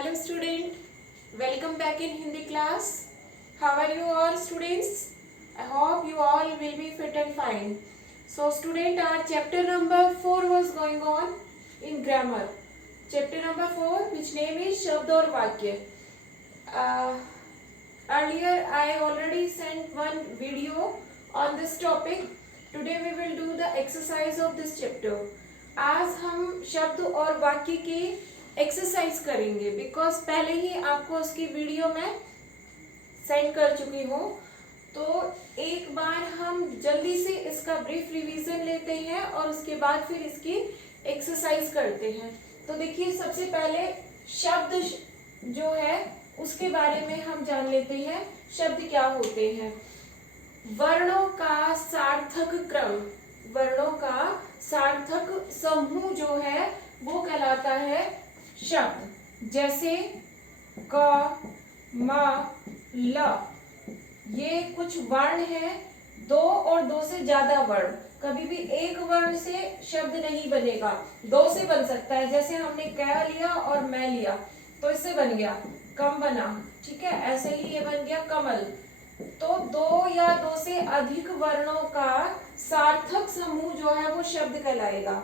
Hello student, welcome back in Hindi class. How are you all students? I hope you all will be fit and fine. So student, our chapter number 4 was going on in grammar. Chapter number 4 which name is Shabd aur Vakya. Earlier I already sent one video on this topic. Today we will do the exercise of this chapter. आज हम शब्द और वाक्य की exercise करेंगे because पहले ही आपको उसकी वीडियो में सेंड कर चुकी हूँ। तो एक बार हम जल्दी से इसका ब्रीफ रिवीजन लेते हैं और उसके बाद फिर इसकी एक्सरसाइज करते हैं। तो देखिए, सबसे पहले शब्द जो है उसके बारे में हम जान लेते हैं। शब्द क्या होते हैं? वर्णों का सार्थक क्रम, वर्णों का सार्थक समूह जो है वो कहलाता है शब्द। जैसे क, म, ल, ये कुछ वर्ण है, दो और दो से ज्यादा वर्ण। कभी भी एक वर्ण से शब्द नहीं बनेगा, दो से बन सकता है। जैसे हमने क लिया और मैं लिया तो इससे बन गया कम बना, ठीक है। ऐसे ही ये बन गया कमल। तो दो या दो से अधिक वर्णों का सार्थक समूह जो है वो शब्द कहलाएगा।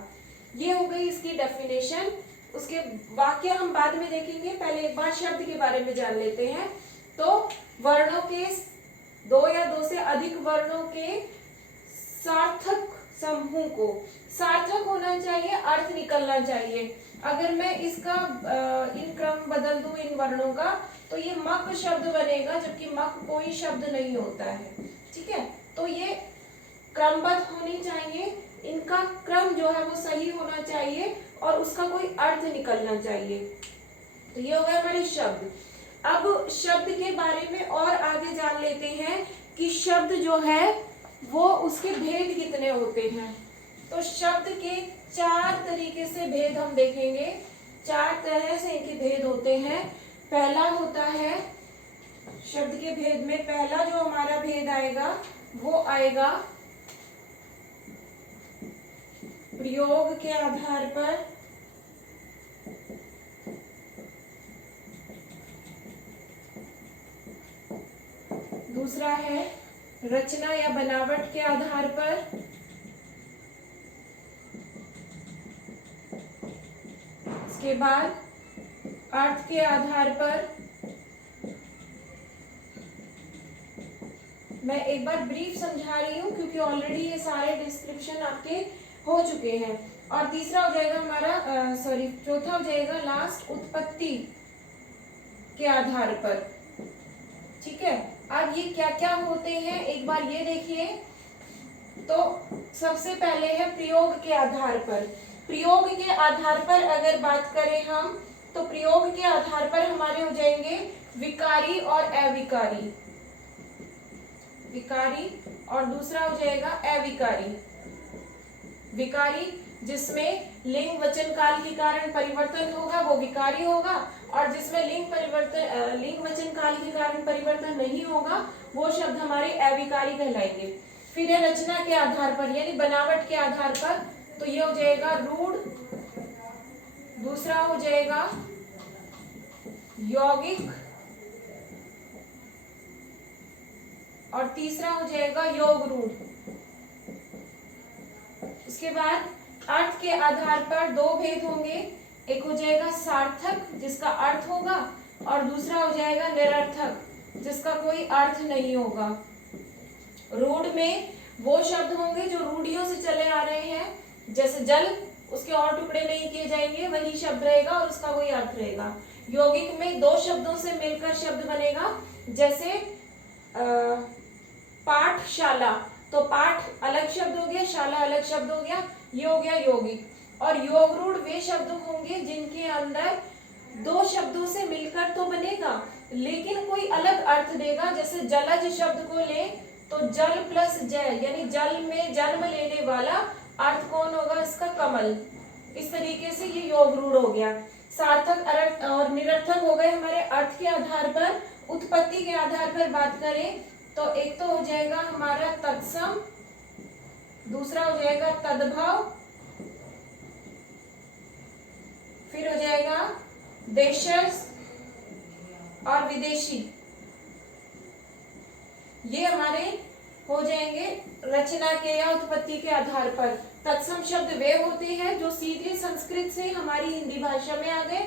ये हो गई इसकी डेफिनेशन। उसके वाक्य हम बाद में देखेंगे, पहले एक बार शब्द के बारे में जान लेते हैं। तो वर्णों के दो या दो से अधिक वर्णों के सार्थक समूह को, सार्थक होना चाहिए, अर्थ निकलना चाहिए। अगर मैं इसका इन क्रम बदल दूं इन वर्णों का तो ये मक शब्द बनेगा, जबकि मक कोई शब्द नहीं होता है, ठीक है। तो ये क्रमबद्ध होनी चाहिए, इनका क्रम जो है वो सही होना चाहिए और उसका कोई अर्थ निकलना चाहिए। तो ये हो गए हमारे शब्द। अब शब्द के बारे में और आगे जान लेते हैं कि शब्द जो है वो उसके भेद कितने होते हैं। तो शब्द के चार तरीके से भेद हम देखेंगे, चार तरह से इनके भेद होते हैं। पहला होता है शब्द के भेद में, पहला जो हमारा भेद आएगा वो आएगा प्रयोग के आधार पर। दूसरा है रचना या बनावट के आधार पर। इसके बाद अर्थ के आधार पर। मैं एक बार ब्रीफ समझा रही हूँ क्योंकि ऑलरेडी ये सारे डिस्क्रिप्शन आपके हो चुके हैं। और तीसरा हो जाएगा हमारा चौथा हो जाएगा लास्ट, उत्पत्ति के आधार पर, ठीक है। अब ये क्या क्या होते हैं एक बार ये देखिए। तो सबसे पहले है प्रयोग के आधार पर। प्रयोग के आधार पर अगर बात करें हम तो प्रयोग के आधार पर हमारे हो जाएंगे विकारी और अविकारी, विकारी और दूसरा हो जाएगा अविकारी। विकारी जिसमें लिंग वचन काल के कारण परिवर्तन होगा वो विकारी होगा, और जिसमें लिंग वचन काल के कारण परिवर्तन नहीं होगा वो शब्द हमारे अविकारी कहलाएंगे। फिर है रचना के आधार पर यानी बनावट के आधार पर, तो ये हो जाएगा रूढ़, दूसरा हो जाएगा यौगिक और तीसरा हो जाएगा योग रूढ़। उसके बाद अर्थ के आधार पर दो भेद होंगे, एक हो जाएगा सार्थक जिसका अर्थ होगा और दूसरा हो जाएगा निरर्थक जिसका कोई अर्थ नहीं होगा। रूढ़ में वो शब्द होंगे जो रूढ़ियों से चले आ रहे हैं, जैसे जल, उसके और टुकड़े नहीं किए जाएंगे, वही शब्द रहेगा और उसका कोई अर्थ रहेगा। यौगिक में दो शब्दों से मिलकर शब्द बनेगा, जैसे पाठशाला, तो पाठ अलग शब्द हो गया, शाला अलग शब्द हो गया, ये हो गया यौगिक। और योग रूढ़ वे शब्द होंगे जिनके अंदर दो शब्दों से मिलकर तो बनेगा लेकिन कोई अलग अर्थ देगा। जैसे जलज शब्द को ले तो जल प्लस जय यानी जल में जन्म लेने वाला, अर्थ कौन होगा इसका? कमल। इस तरीके से ये योग रूढ़ हो गया। सार्थक अर्थ और निरर्थक हो गए हमारे अर्थ के आधार पर। उत्पत्ति के आधार पर बात करें तो एक तो हो जाएगा हमारा तत्सम, दूसरा हो जाएगा तद्भव, फिर हो जाएगा देशज, और विदेशी, ये हमारे हो जाएंगे रचना के या उत्पत्ति के आधार पर। तत्सम शब्द वे होते हैं जो सीधे संस्कृत से हमारी हिंदी भाषा में आ गए।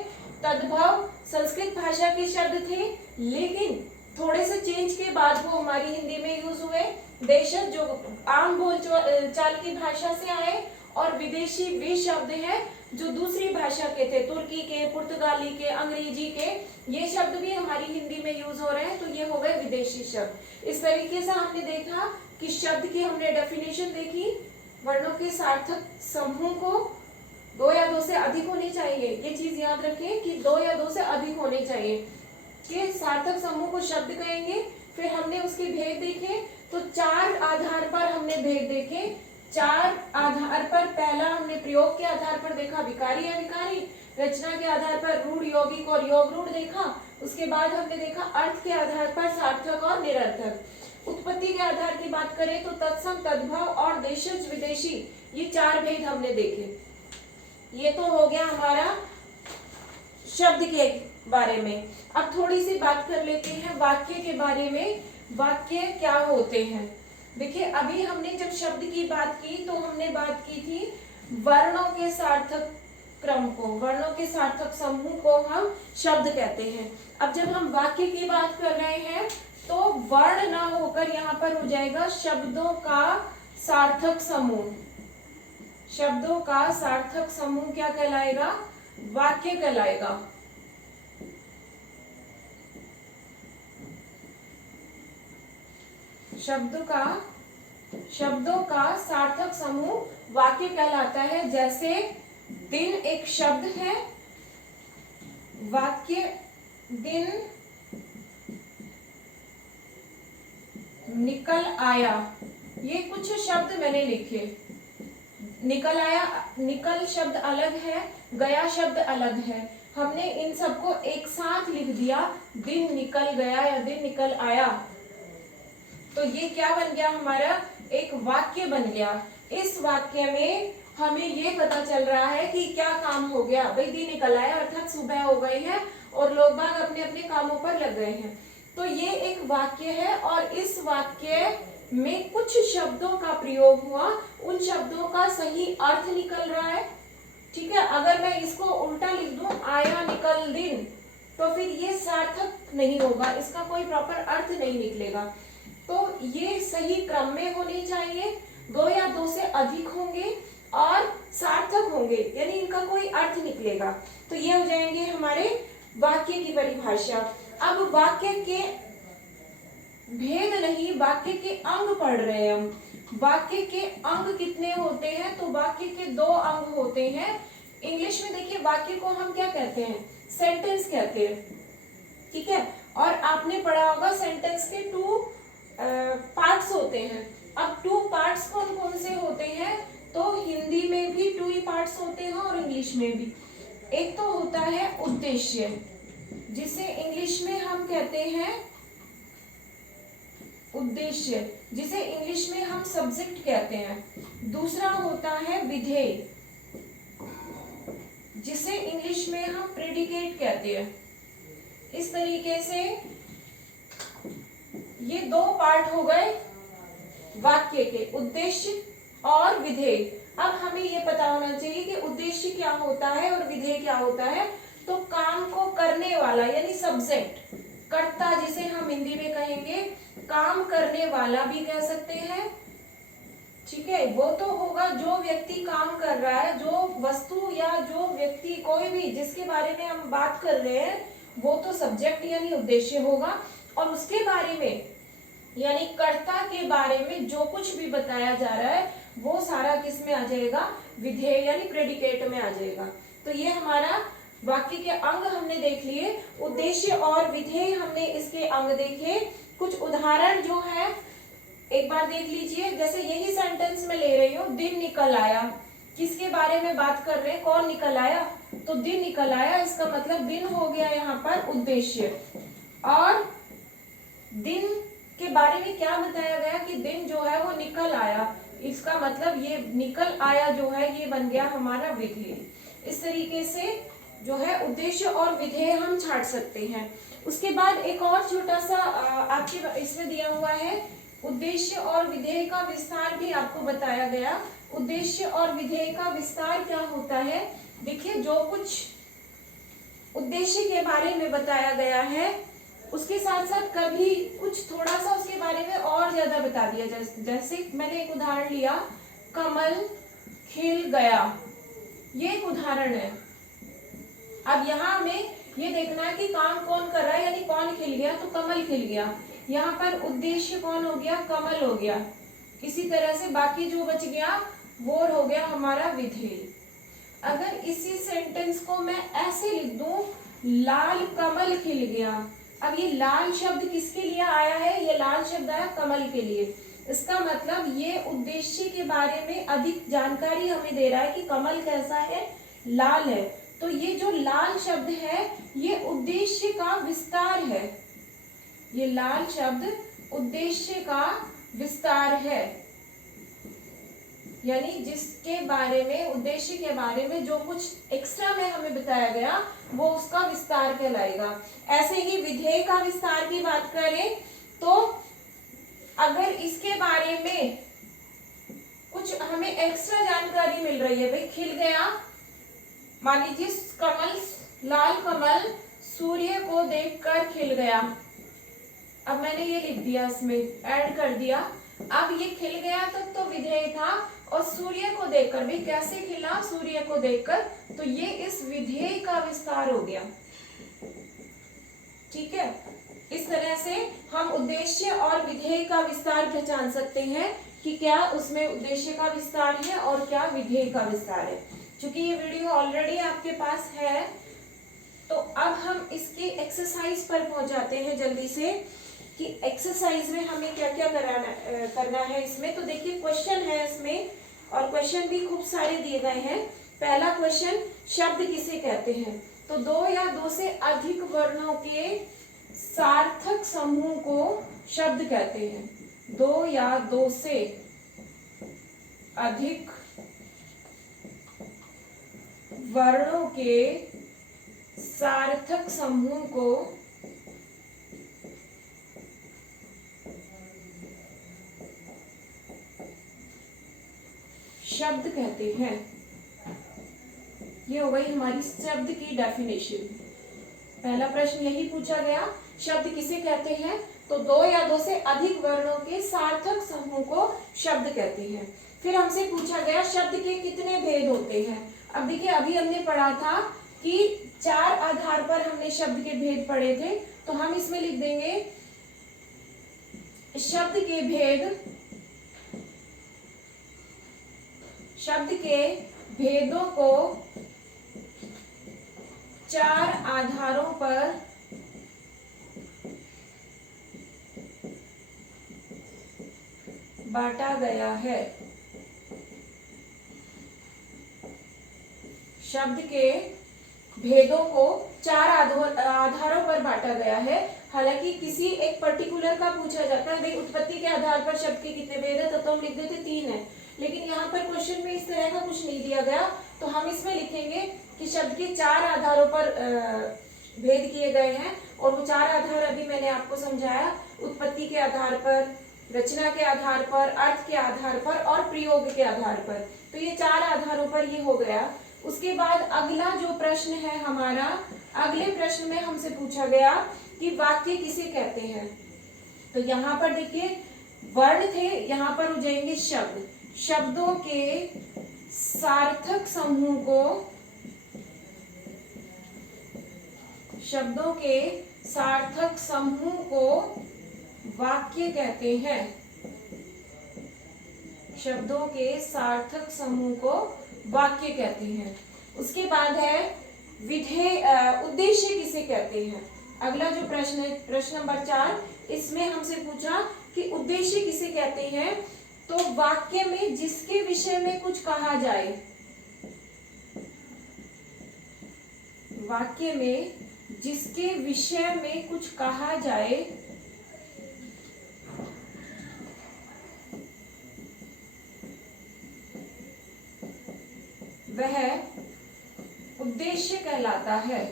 तद्भव संस्कृत भाषा के शब्द थे, लेकिन थोड़े से चेंज के बाद वो हमारी हिंदी में यूज हुए। देशज जो आम बोलचाल की भाषा से आए, और विदेशी वे शब्द हैं जो दूसरी भाषा के थे, तुर्की के, पुर्तगाली के, अंग्रेजी के, ये शब्द भी हमारी हिंदी में यूज हो रहे हैं, तो ये हो गए विदेशी शब्द। इस तरीके से हमने देखा कि शब्द की हमने डेफिनेशन देखी, वर्णों के सार्थक समूह को 2 या 2 से अधिक होने चाहिए, ये चीज याद रखें कि 2 या 2 से अधिक होने चाहिए कि सार्थक समूह को शब्द कहेंगे। फिर हमने उसके भेद देखे, तो 4 आधार पर हमने भेद देखे। 4 आधार पर पहला हमने प्रयोग के आधार पर देखा विकारी अविकारी, रचना के आधार पर रूढ़ यौगिक और योग रूढ़ देखा। उसके बाद हमने देखा अर्थ के आधार पर सार्थक और निरर्थक। उत्पत्ति के आधार की बात करें तो तत्सम, तद्भव और देशज विदेशी, ये 4 भेद हमने देखे। ये तो हो गया हमारा शब्द के बारे में। अब थोड़ी सी बात कर लेते हैं वाक्य के बारे में। वाक्य क्या होते हैं? देखिए, अभी हमने जब शब्द की बात की तो हमने बात की थी वर्णों के सार्थक क्रम को, वर्णों के सार्थक समूह को हम शब्द कहते हैं। अब जब हम वाक्य की बात कर रहे हैं तो वर्ण ना होकर यहाँ पर हो जाएगा शब्दों का सार्थक समूह। शब्दों का सार्थक समूह क्या कहलाएगा? वाक्य कहलाएगा। शब्दों का सार्थक समूह वाक्य कहलाता है। जैसे दिन एक शब्द है, वाक्य दिन निकल आया, ये कुछ शब्द मैंने लिखे। निकल आया, निकल शब्द अलग है, गया शब्द अलग है, हमने इन सबको एक साथ लिख दिया, दिन निकल गया या दिन निकल आया, तो ये क्या बन गया? हमारा एक वाक्य बन गया। इस वाक्य में हमें ये पता चल रहा है कि क्या काम हो गया, भाई दिन निकल आया अर्थात सुबह हो गई है और लोग बाग अपने अपने कामों पर लग गए हैं। तो ये एक वाक्य है और इस वाक्य में कुछ शब्दों का प्रयोग हुआ, उन शब्दों का सही अर्थ निकल रहा है। ठीक है, अगर मैं इसको उल्टा लिख दूं, आया निकल दिन, तो फिर ये सार्थक नहीं होगा, इसका कोई प्रॉपर अर्थ नहीं निकलेगा। तो ये सही क्रम में होने चाहिए, 2 या 2 से अधिक होंगे और सार्थक होंगे, यानी इनका कोई अर्थ निकलेगा। तो ये हो जाएंगे हमारे वाक्य की परिभाषा। अब वाक्य के भेद नहीं, वाक्य के अंग पढ़ रहे हैं हम। वाक्य के अंग कितने होते हैं? तो वाक्य के 2 अंग होते हैं। इंग्लिश में देखिए वाक्य को हम क्या कहते हैं? सेंटेंस कहते हैं। ठीक है, और आपने पढ़ा होगा सेंटेंस के 2 पार्ट्स होते हैं। अब 2 पार्ट्स कौन कौन से होते हैं? तो हिंदी में भी 2 ही पार्ट्स होते हैं और इंग्लिश में भी। एक तो होता है उद्देश्य, जिसे इंग्लिश में हम कहते हैं उद्देश्य, जिसे इंग्लिश में हम सब्जेक्ट कहते हैं। दूसरा होता है विधेय, जिसे इंग्लिश में हम प्रेडिकेट कहते हैं। इस तरीके से ये 2 पार्ट हो गए वाक्य के, उद्देश्य और विधेय। अब हमें ये पता होना चाहिए कि उद्देश्य क्या होता है और विधेय क्या होता है। तो काम को करने वाला यानी सब्जेक्ट, कर्ता जिसे हम हिंदी में कहेंगे, काम करने वाला भी कह सकते हैं। ठीक है, वो तो होगा जो व्यक्ति काम कर रहा है, जो वस्तु या जो व्यक्ति, कोई भी जिसके बारे में हम बात कर रहे हैं, वो तो सब्जेक्ट यानी उद्देश्य होगा। और उसके बारे में यानी कर्ता के बारे में जो कुछ भी बताया जा रहा है वो सारा किस में आ जाएगा? विधेय यानी प्रेडिकेट में आ जाएगा। तो ये हमारा वाक्य के अंग हमने देख लिए, उद्देश्य और विधेय हमने इसके अंग देखे। कुछ उदाहरण जो है एक बार देख लीजिए। जैसे यही सेंटेंस में ले रही हूँ, दिन निकल आया, किसके बारे में बात कर रहे हैं? कौन निकल आया? तो दिन निकल आया, इसका मतलब दिन हो गया यहाँ पर उद्देश्य। और दिन के बारे में क्या बताया गया कि दिन जो है वो निकल आया, इसका मतलब ये निकल आया जो है ये बन गया हमारा विधेय। इस तरीके से जो है उद्देश्य और विधेय हम छांट सकते हैं। उसके बाद एक और छोटा सा आपके इसमें दिया हुआ है, उद्देश्य और विधेय का विस्तार भी आपको बताया गया। उद्देश्य और विधेय का विस्तार क्या होता है? देखिए, जो कुछ उद्देश्य के बारे में बताया गया है उसके साथ साथ कभी कुछ थोड़ा सा उसके बारे में और ज्यादा बता दिया। जैसे मैंने एक उदाहरण लिया, कमल खिल गया, ये एक उदाहरण है। अब यहाँ हमें ये देखना है कि काम कौन कर रहा है, यानी कौन खिल गया, तो कमल खिल गया। यहाँ पर उद्देश्य कौन हो गया? कमल हो गया। इसी तरह से बाकी जो बच गया वो हो गया हमारा विधेय। अगर इसी सेंटेंस को मैं ऐसे लिख दूं, लाल कमल खिल गया। अब ये लाल शब्द किसके लिए आया है? ये लाल शब्द आया कमल के लिए। इसका मतलब ये उद्देश्य के बारे में अधिक जानकारी हमें दे रहा है कि कमल कैसा है? लाल है। तो ये जो लाल शब्द है ये उद्देश्य का विस्तार है। ये लाल शब्द उद्देश्य का विस्तार है, यानी जिसके बारे में, उद्देश्य के बारे में जो कुछ एक्स्ट्रा में हमें बताया गया वो उसका विस्तार कहलाएगा। ऐसे ही विधेय का विस्तार की बात करें तो अगर इसके बारे में कुछ हमें एक्स्ट्रा जानकारी मिल रही है, भाई खिल गया, मान लीजिए कमल, लाल कमल सूर्य को देखकर खिल गया। अब मैंने ये लिख दिया, इसमें ऐड कर दिया। अब ये खिल गया तब तो विधेय था, और सूर्य को देखकर भी कैसे खिला? सूर्य को देखकर, तो ये इस विधेय का विस्तार हो गया। ठीक है, इस तरह से हम उद्देश्य और विधेय का विस्तार पहचान सकते हैं कि क्या उसमें उद्देश्य का विस्तार है और क्या विधेय का विस्तार है। क्योंकि ये वीडियो ऑलरेडी आपके पास है, तो अब हम इसकी एक्सरसाइज पर पहुंच जाते हैं जल्दी से कि एक्सरसाइज में हमें क्या क्या करना है इसमें। तो देखिए, क्वेश्चन है इसमें, और क्वेश्चन भी खूब सारे दिए गए हैं। पहला क्वेश्चन, शब्द किसे कहते हैं? तो दो या दो से अधिक वर्णों के सार्थक समूह को शब्द कहते हैं। दो या दो से अधिक वर्णों के सार्थक समूह को शब्द कहते हैं। ये हो गई हमारी शब्द की डेफिनेशन। पहला प्रश्न यही पूछा गया, शब्द किसे कहते हैं? तो दो या दो से अधिक वर्णों के सार्थक समूह को शब्द कहते हैं। फिर हमसे पूछा गया शब्द के कितने भेद होते हैं। अब देखिए, अभी हमने पढ़ा था कि 4 आधार पर हमने शब्द के भेद पढ़े थे, तो हम इसमें लिख देंगे शब्द के भेद, शब्द के भेदों को 4 आधारों पर बांटा गया है। शब्द के भेदों को 4 आधारों पर बांटा गया है। हालांकि किसी एक पर्टिकुलर का पूछा जाता है, उत्पत्ति के आधार पर शब्द के कितने भेद है, तो हम लिख देते 3 है। लेकिन यहाँ पर क्वेश्चन में इस तरह का कुछ नहीं दिया गया, तो हम इसमें लिखेंगे कि शब्द के 4 आधारों पर भेद किए गए हैं। और वो 4 आधार अभी मैंने आपको समझाया, उत्पत्ति के आधार पर, रचना के आधार पर, अर्थ के आधार पर और प्रयोग के आधार पर। तो ये 4 आधारों पर ये हो गया। उसके बाद अगला जो प्रश्न है हमारा, अगले प्रश्न में हमसे पूछा गया कि वाक्य किसे कहते हैं। तो यहाँ पर देखिए वर्ण थे, यहाँ पर हो जाएंगे शब्द। शब्दों के सार्थक समूह को, शब्दों के सार्थक समूह को वाक्य कहते हैं। शब्दों के सार्थक समूह को वाक्य कहते हैं। उसके बाद है विधेय, उद्देश्य किसे कहते हैं। अगला जो प्रश्न है, प्रश्न नंबर 4, इसमें हमसे पूछा कि उद्देश्य किसे कहते हैं। तो वाक्य में जिसके विषय में कुछ कहा जाए, वाक्य में जिसके विषय में कुछ कहा जाए वह उद्देश्य कहलाता है,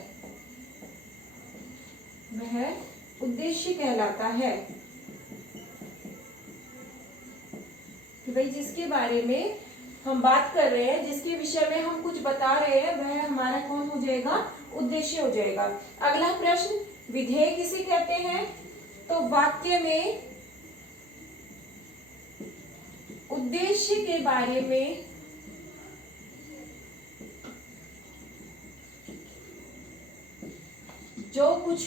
वह उद्देश्य कहलाता है। कि भाई जिसके बारे में हम बात कर रहे हैं, जिसके विषय में हम कुछ बता रहे हैं, वह हमारा कौन हो जाएगा, उद्देश्य हो जाएगा। अगला प्रश्न, विधेय किसे कहते हैं? तो वाक्य में उद्देश्य के बारे में जो कुछ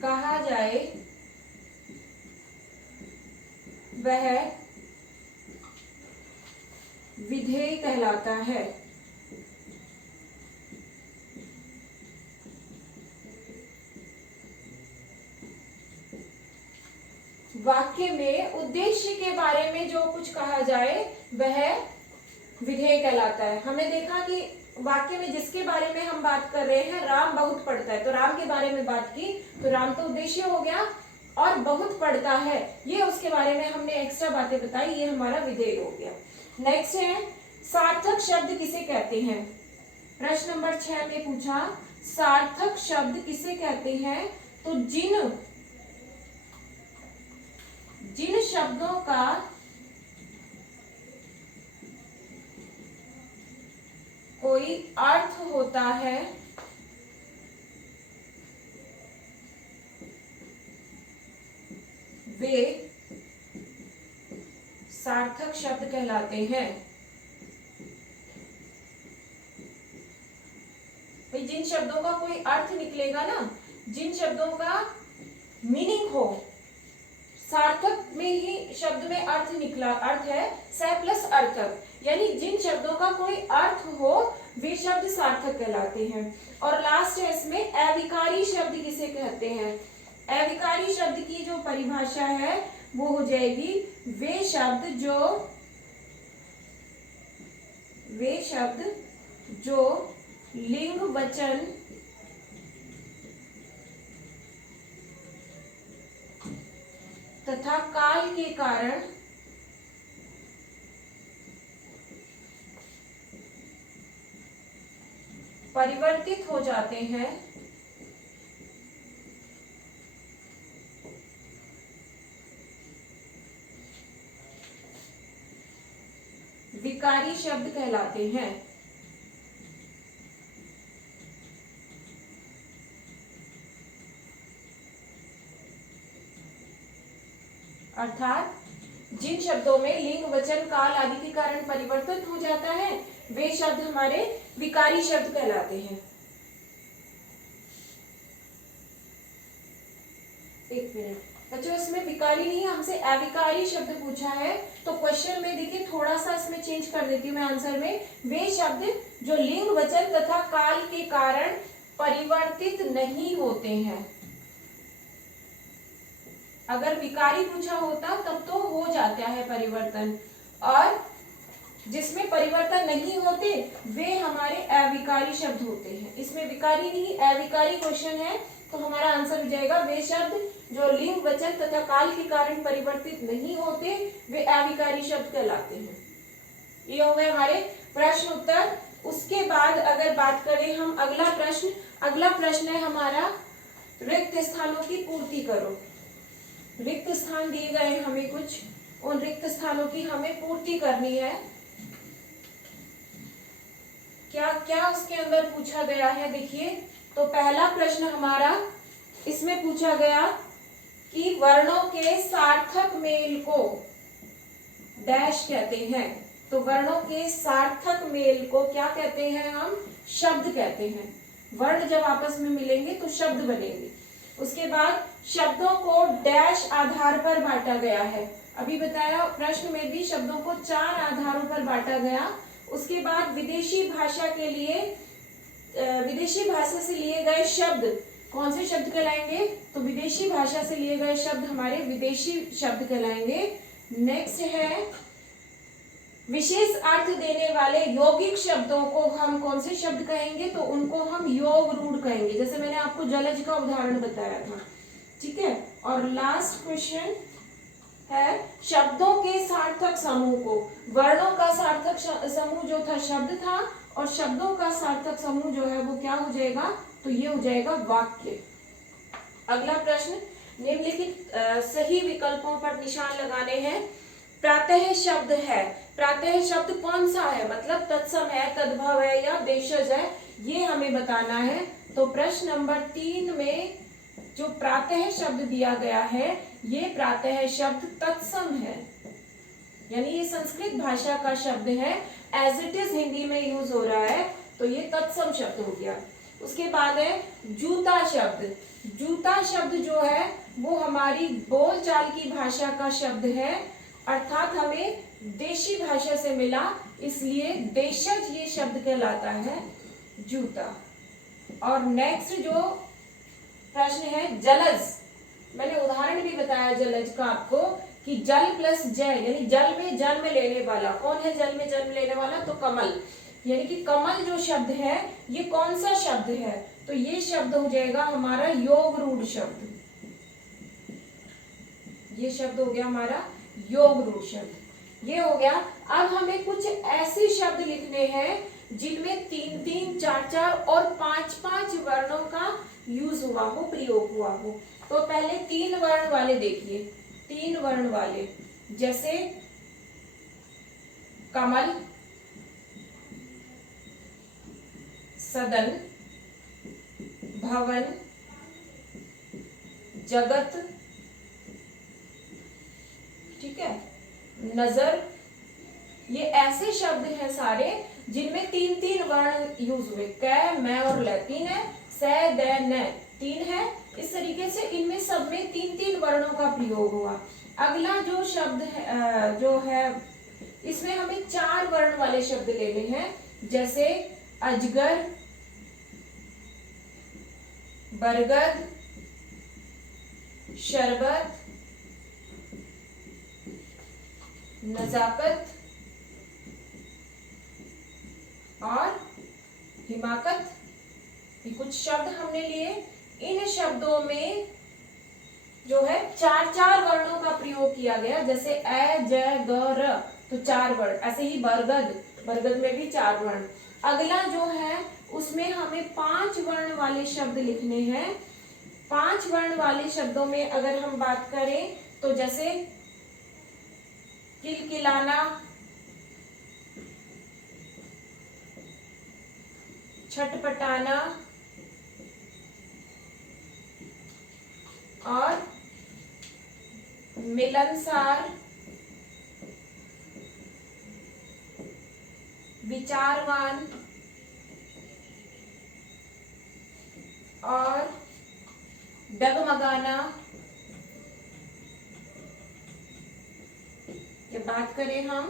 कहा जाए वह विधेय कहलाता है। वाक्य में उद्देश्य के बारे में जो कुछ कहा जाए वह विधेय कहलाता है। हमने देखा कि वाक्य में जिसके बारे में हम बात कर रहे हैं, राम बहुत पढ़ता है, तो राम के बारे में बात की, तो राम तो उद्देश्य हो गया, और बहुत पढ़ता है, ये उसके बारे में हमने एक्स्ट्रा बातें बताई, ये हमारा विधेय हो गया। नेक्स्ट है, सार्थक शब्द किसे कहते हैं? प्रश्न नंबर 6 में पूछा, सार्थक शब्द किसे कहते हैं? तो जिन शब्दों का कोई अर्थ होता है वे सार्थक शब्द कहलाते हैं। भाई जिन शब्दों का कोई अर्थ निकलेगा ना, जिन शब्दों का मीनिंग हो, सार्थक में ही शब्द में अर्थ निकला, अर्थ है स प्लस अर्थक, यानी जिन शब्दों का कोई अर्थ हो वे शब्द सार्थक कहलाते हैं। और लास्ट है इसमें, अविकारी शब्द किसे कहते हैं? अविकारी शब्द की जो परिभाषा है वो हो जाएगी, वे शब्द जो लिंग वचन तथा काल के कारण परिवर्तित हो जाते हैं, विकारी शब्द कहलाते हैं। अर्थात जिन शब्दों में लिंग वचन काल आदि के कारण परिवर्तन हो जाता है वे शब्द हमारे विकारी शब्द कहलाते हैं। एक मिनट बच्चों, इसमें विकारी नहीं, हमसे अविकारी शब्द पूछा है, तो क्वेश्चन में देखिए थोड़ा सा इसमें चेंज कर देती हूँ मैं आंसर में, वे शब्द जो लिंग वचन तथा काल के कारण परिवर्तित नहीं होते हैं। अगर विकारी पूछा होता तब तो हो जाता है परिवर्तन, और जिसमें परिवर्तन नहीं होते वे हमारे अविकारी शब्द होते हैं। इसमें विकारी नहीं अविकारी क्वेश्चन है, तो हमारा आंसर हो जाएगा वे शब्द जो लिंग वचन तथा काल के कारण परिवर्तित नहीं होते वे अविकारी शब्द कहलाते हैं। ये हो गए हमारे प्रश्न उत्तर। उसके बाद अगर बात करें हम अगला प्रश्न है हमारा, रिक्त स्थानों की पूर्ति करो। रिक्त स्थान दिए गए हमें कुछ, उन रिक्त स्थानों की हमें पूर्ति करनी है। क्या क्या उसके अंदर पूछा गया है देखिए। तो पहला प्रश्न हमारा इसमें पूछा गया कि वर्णों के सार्थक मेल को डैश कहते हैं। तो वर्णों के सार्थक मेल को क्या कहते हैं? हम शब्द कहते हैं। वर्ण जब आपस में मिलेंगे तो शब्द बनेंगे। उसके बाद शब्दों को डैश आधार पर बांटा गया है। अभी बताया प्रश्न में भी शब्दों को 4 आधारों पर बांटा गया। उसके बाद विदेशी भाषा के लिए विदेशी भाषा से लिए गए शब्द कौन से शब्द कहलाएंगे? तो विदेशी भाषा से लिए गए शब्द हमारे विदेशी शब्द कहलाएंगे। नेक्स्ट है विशेष अर्थ देने वाले यौगिक शब्दों को हम कौन से शब्द कहेंगे? तो उनको हम योग रूढ़ कहेंगे, जैसे मैंने आपको जलज का उदाहरण बताया था। ठीक है। और लास्ट क्वेश्चन है शब्दों के सार्थक समूह को, वर्णों का सार्थक समूह जो था शब्द था और शब्दों का सार्थक समूह जो है वो क्या हो जाएगा, तो ये हो जाएगा वाक्य। अगला प्रश्न, निम्नलिखित सही विकल्पों पर निशान लगाने हैं। प्रातः शब्द है, प्रातः शब्द कौन सा है, मतलब तत्सम है, तद्भव है या देशज है, ये हमें बताना है। तो प्रश्न नंबर 3 में जो प्रातः शब्द दिया गया है, ये प्रातः शब्द तत्सम है, यानी ये संस्कृत भाषा का शब्द है, एज इट इज हिंदी में यूज हो रहा है, तो ये तत्सम शब्द हो गया। उसके बाद है जूता शब्द। जूता शब्द जो है वो हमारी बोलचाल की भाषा का शब्द है, अर्थात हमें देशी भाषा से मिला, इसलिए देशज ये शब्द कहलाता है जूता। और नेक्स्ट जो प्रश्न है जलज, मैंने उदाहरण भी बताया जलज का आपको कि जल प्लस जय, यानी जल में जन्म लेने वाला, कौन है जल में जन्म लेने वाला, तो कमल, यानी कि कमल जो शब्द है ये कौन सा शब्द है, तो ये शब्द हो जाएगा हमारा योग रूढ़ शब्द। ये शब्द हो गया हमारा योग रूढ़ शब्द, ये हो गया। अब हमें कुछ ऐसे शब्द लिखने हैं जिनमें 3-3, 4-4 और 5-5 वर्णों का यूज हुआ हो, प्रयोग हुआ हो। तो पहले 3 वर्ण वाले देखिए, 3 वर्ण वाले, जैसे कमल, सदन, भवन, जगत, ठीक है, नजर, ये ऐसे शब्द हैं सारे जिनमें 3-3 वर्ण यूज हुए, क, मैं और ल 3 है, स, द, न 3 है। इस तरीके से इनमें सब में 3-3 वर्णों का प्रयोग हुआ। अगला जो शब्द है, जो है इसमें हमें 4 वर्ण वाले शब्द लेने हैं, जैसे अजगर, बरगद, शरबत, नजाकत और हिमाकत। ये कुछ शब्द हमने लिए। इन शब्दों में जो है 4-4 वर्णों का प्रयोग किया गया, जैसे अ, ज, ग, र, तो 4 वर्ण। ऐसे ही बरगद, बरगद में भी 4 वर्ण। अगला जो है उसमें हमें 5 वर्ण वाले शब्द लिखने हैं। 5 वर्ण वाले शब्दों में अगर हम बात करें तो जैसे किलकिलाना, छटपटाना और मिलनसार, विचारवान और डगमगाना। ये बात करें हम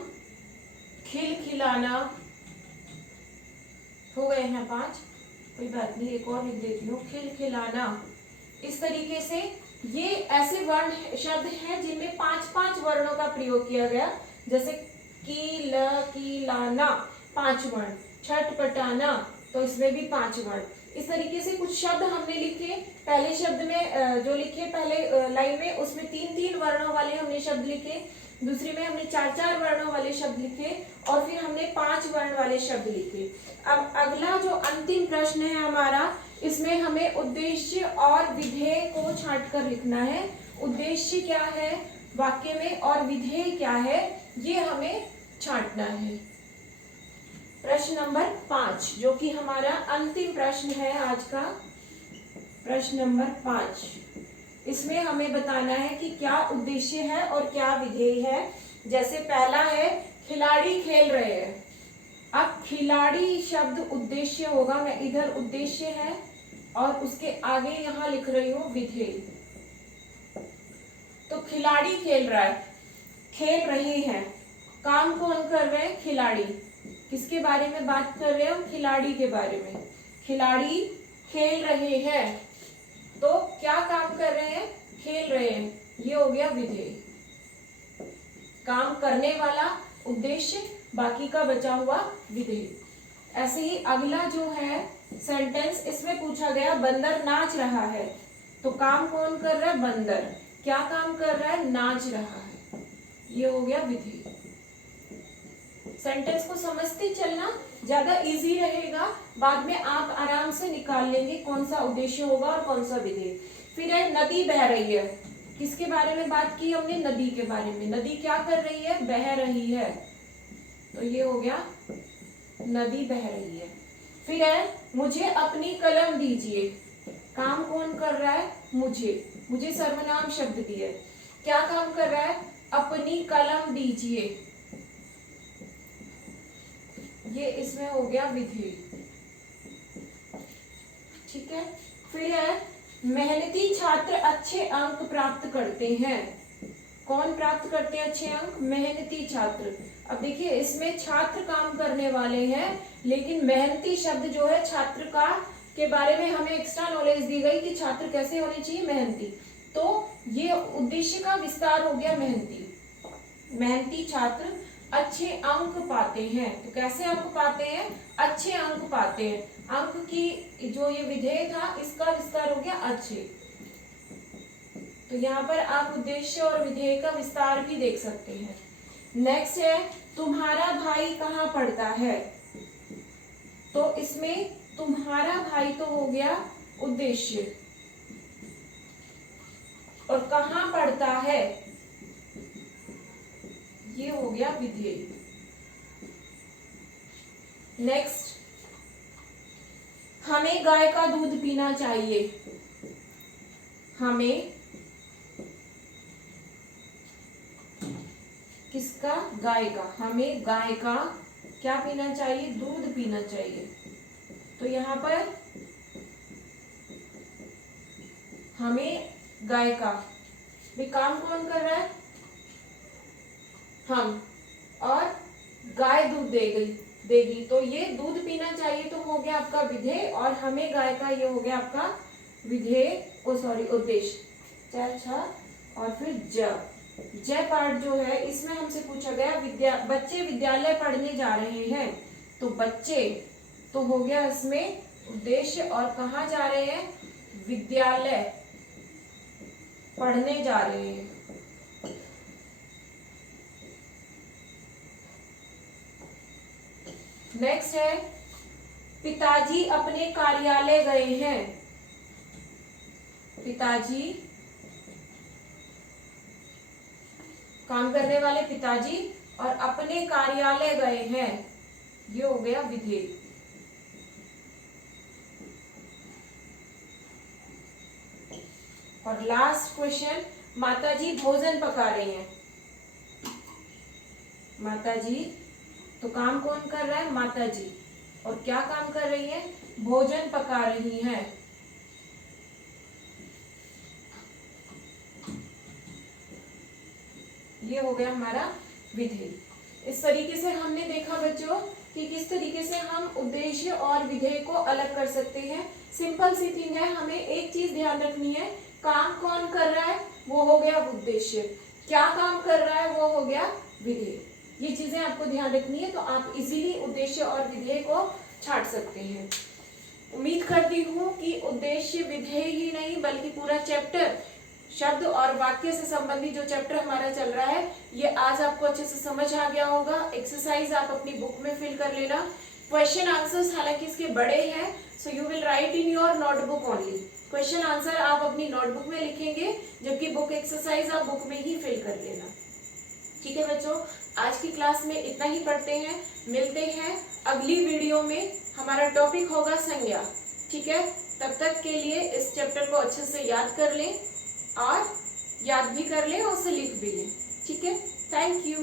खिलखिलाना, हो गए हैं 5, कोई बात नहीं, एक और लिख देती हूँ, खिलखिलाना। इस तरीके से ये ऐसे वर्ण शब्द हैं जिनमें 5-5 वर्णों का प्रयोग किया गया, जैसे की, ल, की, लाना 5 वर्ण, छटपटाना तो इसमें भी 5 वर्ण। इस तरीके से कुछ शब्द हमने लिखे। पहले शब्द में जो लिखे पहले लाइन में, उसमें 3-3 वर्णों वाले हमने शब्द लिखे, दूसरी में हमने 4-4 वर्णों वाले शब्द लिखे और फिर हमने 5 वर्ण वाले शब्द लिखे। अब अगला जो अंतिम प्रश्न है हमारा, इसमें हमें उद्देश्य और विधेय को छांट कर लिखना है। उद्देश्य क्या है वाक्य में और विधेय क्या है, ये हमें छांटना है। प्रश्न नंबर 5 जो कि हमारा अंतिम प्रश्न है आज का, प्रश्न नंबर 5, इसमें हमें बताना है कि क्या उद्देश्य है और क्या विधेय है। जैसे पहला है खिलाड़ी खेल रहे हैं। अब खिलाड़ी शब्द उद्देश्य होगा, मैं इधर उद्देश्य है और उसके आगे यहाँ लिख रही हूँ विधेय। तो खिलाड़ी खेल रहा है, खेल रहे हैं, काम कौन कर रहे हैं, खिलाड़ी। किसके बारे में बात कर रहे हैं हम, खिलाड़ी के बारे में। खिलाड़ी खेल रहे हैं, तो क्या काम कर रहे हैं, खेल रहे हैं, ये हो गया विधेय। काम करने वाला उद्देश्य, बाकी का बचा हुआ विधेय। ऐसे ही अगला जो है सेंटेंस, इसमें पूछा गया बंदर नाच रहा है, तो काम कौन कर रहा है, बंदर। क्या काम कर रहा है, नाच रहा है, ये हो गया विधेय। सेंटेंस को समझते चलना ज्यादा इजी रहेगा, बाद में आप आराम से निकाल लेंगे कौन सा उद्देश्य होगा और कौन सा विधेय। फिर है नदी बह रही है, किसके बारे में बात की हमने, नदी के बारे में। नदी क्या कर रही है, बह रही है, तो ये हो गया नदी बह रही है। फिर है मुझे अपनी कलम दीजिए, काम कौन कर रहा है, मुझे सर्वनाम शब्द दिया, क्या काम कर रहा है, अपनी कलम दीजिए, ये इसमें हो गया विधेय। ठीक है। फिर है मेहनती छात्र अच्छे अंक प्राप्त करते हैं, कौन प्राप्त करते हैं अच्छे अंक, मेहनती छात्र। अब देखिए इसमें छात्र काम करने वाले हैं, लेकिन मेहनती शब्द जो है छात्र का के बारे में हमें एक्स्ट्रा नॉलेज दी गई कि छात्र कैसे होने चाहिए, मेहनती। तो ये उद्देश्य का विस्तार हो गया मेहनती छात्र अच्छे अंक पाते हैं। तो कैसे अंक पाते हैं, अच्छे अंक पाते हैं। अंक की जो ये विधेय था इसका विस्तार हो गया अच्छे। तो यहाँ पर आप उद्देश्य और विधेय का विस्तार भी देख सकते हैं। नेक्स्ट है तुम्हारा भाई कहाँ पढ़ता है, तो इसमें तुम्हारा भाई तो हो गया उद्देश्य, और कहाँ पढ़ता है ये हो गया विधेय। नेक्स्ट हमें गाय का दूध पीना चाहिए, हमें किसका, गाय का, हमें गाय का क्या पीना चाहिए, दूध पीना चाहिए। तो यहाँ पर हमें गाय का भी काम कौन कर रहा है, हम, और गाय दूध देगी, तो ये दूध पीना चाहिए तो हो गया आपका विधेय, और हमें गाय का ये हो गया आपका विधेय, उद्देश्य। अच्छा, और फिर जय पार्ट जो है इसमें हमसे पूछा गया बच्चे विद्यालय पढ़ने जा रहे हैं, तो बच्चे तो हो गया इसमें उद्देश्य, और कहाँ जा रहे हैं, विद्यालय पढ़ने जा रहे हैं। नेक्स्ट है पिताजी अपने कार्यालय गए हैं, पिताजी काम करने वाले पिताजी और अपने कार्यालय गए हैं, ये हो गया विधेय। और लास्ट क्वेश्चन, माताजी भोजन पका रही हैं, माताजी तो काम कौन कर रहा है, माताजी, और क्या काम कर रही है, भोजन पका रही हैं। ये हो गया हमारा विधेय। इस तरीके से हमने देखा बच्चों कि किस तरीके से हम उद्देश्य और विधेय को अलग कर सकते हैं। सिंपल सी थिंग है, हमें एक चीज ध्यान रखनी है, काम कौन कर रहा है वो हो गया उद्देश्य, क्या काम कर रहा है वो हो गया विधेय। ये चीजें आपको ध्यान रखनी है, तो आप इजीली उद्देश्य और विधेय को छांट सकते हैं। उम्मीद करती हूँ कि उद्देश्य विधेय ही नहीं बल्कि पूरा चैप्टर, शब्द और वाक्य से संबंधित जो चैप्टर हमारा चल रहा है, ये आज आपको अच्छे से समझ आ गया होगा। एक्सरसाइज आप अपनी बुक में फिल कर लेना। क्वेश्चन आंसर्स हालांकि इसके बड़े हैं, so you will write in your notebook only. Question answer आप अपनी नोटबुक में लिखेंगे, जबकि बुक एक्सरसाइज आप बुक में ही फिल कर लेना। ठीक है बच्चों, आज की क्लास में इतना ही पढ़ते हैं, मिलते हैं अगली वीडियो में। हमारा टॉपिक होगा संज्ञा। ठीक है, तब तक के लिए इस चैप्टर को अच्छे से याद कर लें, और याद भी कर लें और उसे लिख भी लें। ठीक है, थैंक यू।